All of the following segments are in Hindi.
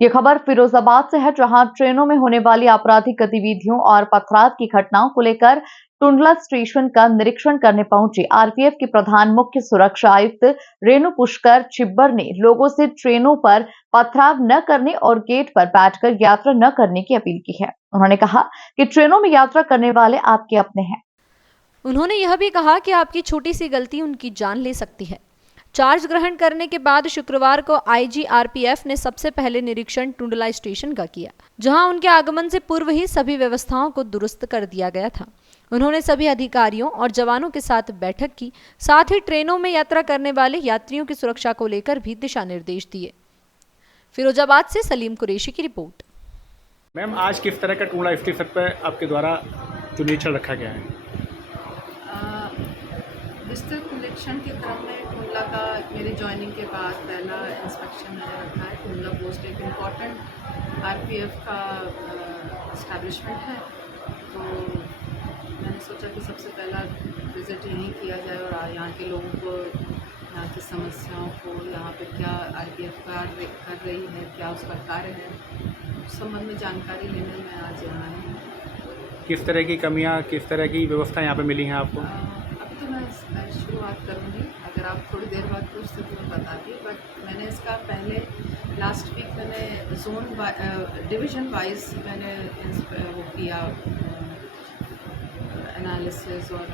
ये खबर फिरोजाबाद से है, जहां ट्रेनों में होने वाली आपराधिक गतिविधियों और पथराव की घटनाओं को लेकर टुंडला स्टेशन का निरीक्षण करने पहुंचे आरपीएफ के प्रधान मुख्य सुरक्षा आयुक्त रेणु पुष्कर छिब्बर ने लोगों से ट्रेनों पर पथराव न करने और गेट पर बैठकर यात्रा न करने की अपील की है। उन्होंने कहा कि ट्रेनों में यात्रा करने वाले आपके अपने हैं। उन्होंने यह भी कहा कि आपकी छोटी सी गलती उनकी जान ले सकती है। चार्ज ग्रहण करने के बाद शुक्रवार को आईजी आरपीएफ ने सबसे पहले निरीक्षण टुंडला स्टेशन का किया, जहां उनके आगमन से पूर्व ही सभी व्यवस्थाओं को दुरुस्त कर दिया गया था। उन्होंने सभी अधिकारियों और जवानों के साथ बैठक की, साथ ही ट्रेनों में यात्रा करने वाले यात्रियों की सुरक्षा को लेकर भी दिशा निर्देश दिए। फिरोजाबाद से सलीम कुरैशी की रिपोर्ट। मैम, आज किस तरह का टुंडला स्टेशन पर आपके द्वारा जो निरीक्षण रखा गया है? विस्तृत निरीक्षण के क्रम में टुंडला का मेरी ज्वाइनिंग के बाद पहला इंस्पेक्शन मैंने रखा है। टुंडला पोस्ट एक इम्पॉर्टेंट आरपीएफ का इस्टेब्लिशमेंट है, तो मैंने सोचा कि सबसे पहला विज़िट यहीं किया जाए और यहाँ के लोगों को, यहाँ की समस्याओं को, यहाँ पे क्या आरपीएफ कार्य कर रही है, क्या उसका कार्य है, उस संबंध में जानकारी लेने में आज यहाँ आए हैं। किस तरह की कमियां, किस तरह की व्यवस्था यहाँ पे मिली हैं आपको? अभी तो मैं शुरुआत करूँगी, अगर आप थोड़ी देर बाद पूछते तो मैं बताती, बट मैंने इसका पहले लास्ट वीक मैंने डिवीज़न वाइज मैंने वो किया एनालिसिस, और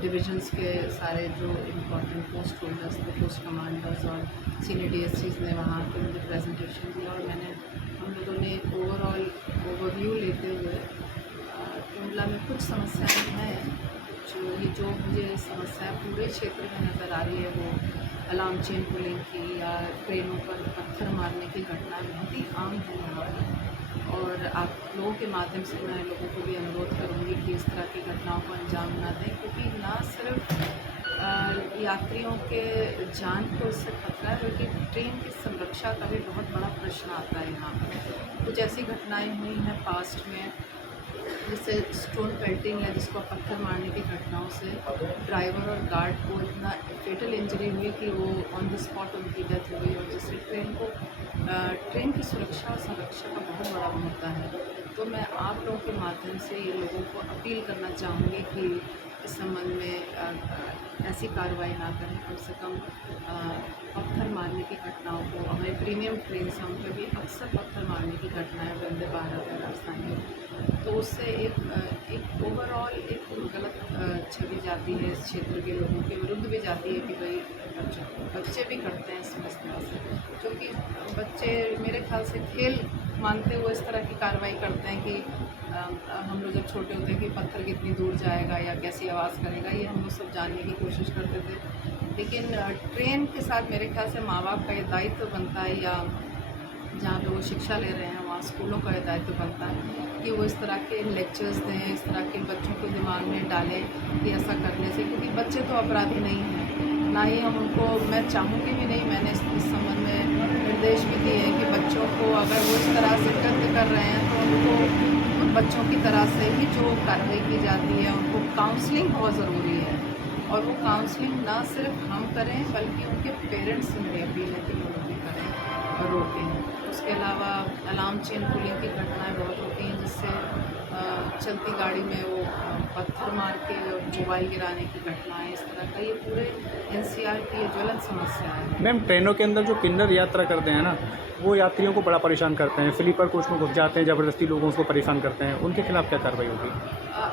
डिविजन्स के सारे जो इम्पोर्टेंट पोस्ट होल्डर्स थे, पोस्ट कमांडर्स और सीनियर डीएससीज ने वहाँ पे मुझे प्रेजेंटेशन दिया, और हम लोगों ने ओवरऑल ओवरव्यू लेते हुए टुंडला में कुछ समस्याएं हैं जो मुझे समस्याएं पूरे क्षेत्र में नज़र आ रही है। वो अलार्म चेन पुलिंग की या ट्रेनों पर पत्थर मारने की घटना बहुत ही आम है यहाँ पर, और आप लोगों के माध्यम से मैं लोगों को भी अनुरोध करूँगी कि इस तरह की घटनाओं को अंजाम ना दें, क्योंकि ना सिर्फ यात्रियों के जान को इससे खतरा है, बल्कि ट्रेन की संरक्षा का भी बहुत बड़ा प्रश्न आता है। यहाँ पर कुछ ऐसी घटनाएं हुई हैं पास्ट में, जिससे स्टोन पेल्टिंग या जिसको पत्थर मारने की घटनाओं से ड्राइवर और गार्ड को इतना फेटल इंजरी हुई कि वो ऑन द स्पॉट उनकी डेथ हुई, और जिससे ट्रेन की सुरक्षा और संरक्षा का बहुत बड़ा मुद्दा है। तो मैं आप लोगों के माध्यम से ये लोगों को अपील करना चाहूँगी कि इस संबंध में ऐसी कार्रवाई ना करें। कम से कम पत्थर मारने की घटनाओं को, हमारे प्रीमियम ट्रेन से हम पे भी अक्सर पत्थर मारने की घटनाएं वंदे भारत है राजधानी, तो उससे एक ओवरऑल एक गलत छवि जाती है इस क्षेत्र के लोगों के विरुद्ध भी जाती है कि भाई बच्चे भी करते हैं इस तरह से, क्योंकि बच्चे मेरे ख्याल से खेल मानते हुए इस तरह की कार्रवाई करते हैं कि हम लोग जब छोटे होते हैं कि पत्थर कितनी दूर जाएगा या कैसी आवाज़ करेगा, ये हम लोग सब जानने की कोशिश करते थे। लेकिन ट्रेन के साथ मेरे ख्याल से माँ बाप का ये दायित्व बनता है, या जहाँ पे वो शिक्षा ले रहे हैं वहाँ स्कूलों का ये दायित्व बनता है कि वो इस तरह के लेक्चर्स दें, इस तरह के बच्चों को दिमाग में डालें कि ऐसा करने से, क्योंकि बच्चे तो अपराधी नहीं हैं, ना ही हम उनको, मैं चाहूँगी भी नहीं, मैंने इस संबंध में निर्देश भी दिए हैं कि बच्चों को अगर वो इस तरह से कृत्य कर रहे हैं तो उनको बच्चों की तरह से ही जो कार्रवाई की जाती है, उनको काउंसलिंग बहुत ज़रूरी है, और वो काउंसलिंग ना सिर्फ हम करें बल्कि उनके पेरेंट्स से मेरी अपील है कि वो लोग भी करें और रोकें। उसके अलावा अलार्म चेन पुलिंग की घटनाएं बहुत होती हैं, जिससे चलती गाड़ी में वो पत्थर मार के मोबाइल गिराने की घटनाएं, इस तरह का ये पूरे एनसीआर की ये ज्वलंत समस्या है। मैम, ट्रेनों के अंदर जो किन्नर यात्रा करते हैं ना, वो यात्रियों को बड़ा परेशान करते हैं, स्लीपर कोच में घुस जाते हैं, ज़बरदस्ती लोगों को परेशान करते हैं, उनके खिलाफ क्या कार्रवाई होगी?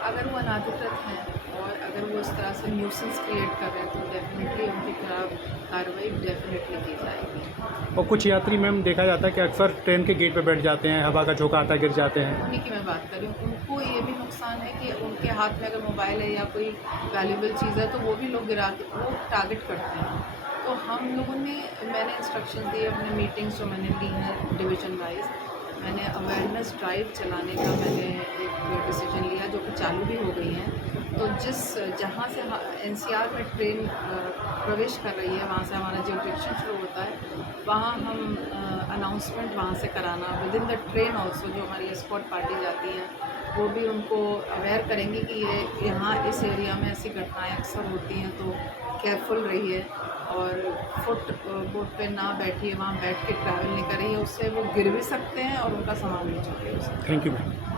अगर वो अनाधिकृत हैं और अगर वो इस तरह से न्यूसेंस क्रिएट कर रहे हैं तो डेफिनेटली उनके खिलाफ कार्रवाई डेफिनेटली की जाएगी। और कुछ यात्री मैम देखा जाता है कि अक्सर ट्रेन के गेट पर बैठ जाते हैं, हवा का झोंका आता है, गिर जाते हैं। उन्हीं की मैं बात कर रही हूँ, उनको ये भी नुकसान है कि उनके हाथ में अगर मोबाइल है या कोई वैल्यूबल चीज़ है तो वो भी लोग गिरा के वो टारगेट करते हैं। तो हम लोगों ने, मैंने इंस्ट्रक्शन दिए अपने मीटिंग्स जो मैंने ली हैं डिवीज़न वाइज, मैंने अवेयरनेस ड्राइव चलाने का मैंने एक डिसीजन लिया, जो कि चालू भी हो गई हैं। तो जहाँ से एनसीआर में ट्रेन प्रवेश कर रही है, वहाँ से हमारा जो डिरेक्शन शुरू होता है, वहाँ हम अनाउंसमेंट वहाँ से कराना with in the train also, जो हमारी एस्कॉर्ट पार्टी जाती हैं वो भी उनको अवेयर करेंगे कि ये यहाँ इस एरिया में ऐसी घटनाएं अक्सर होती हैं, तो केयरफुल रहिए। और फुट बोट पे ना बैठिए, वहाँ बैठ के ट्रैवल नहीं करिए, उससे वो गिर भी सकते हैं और उनका सामान भी चुके हो सकता है। Thank you ma'am.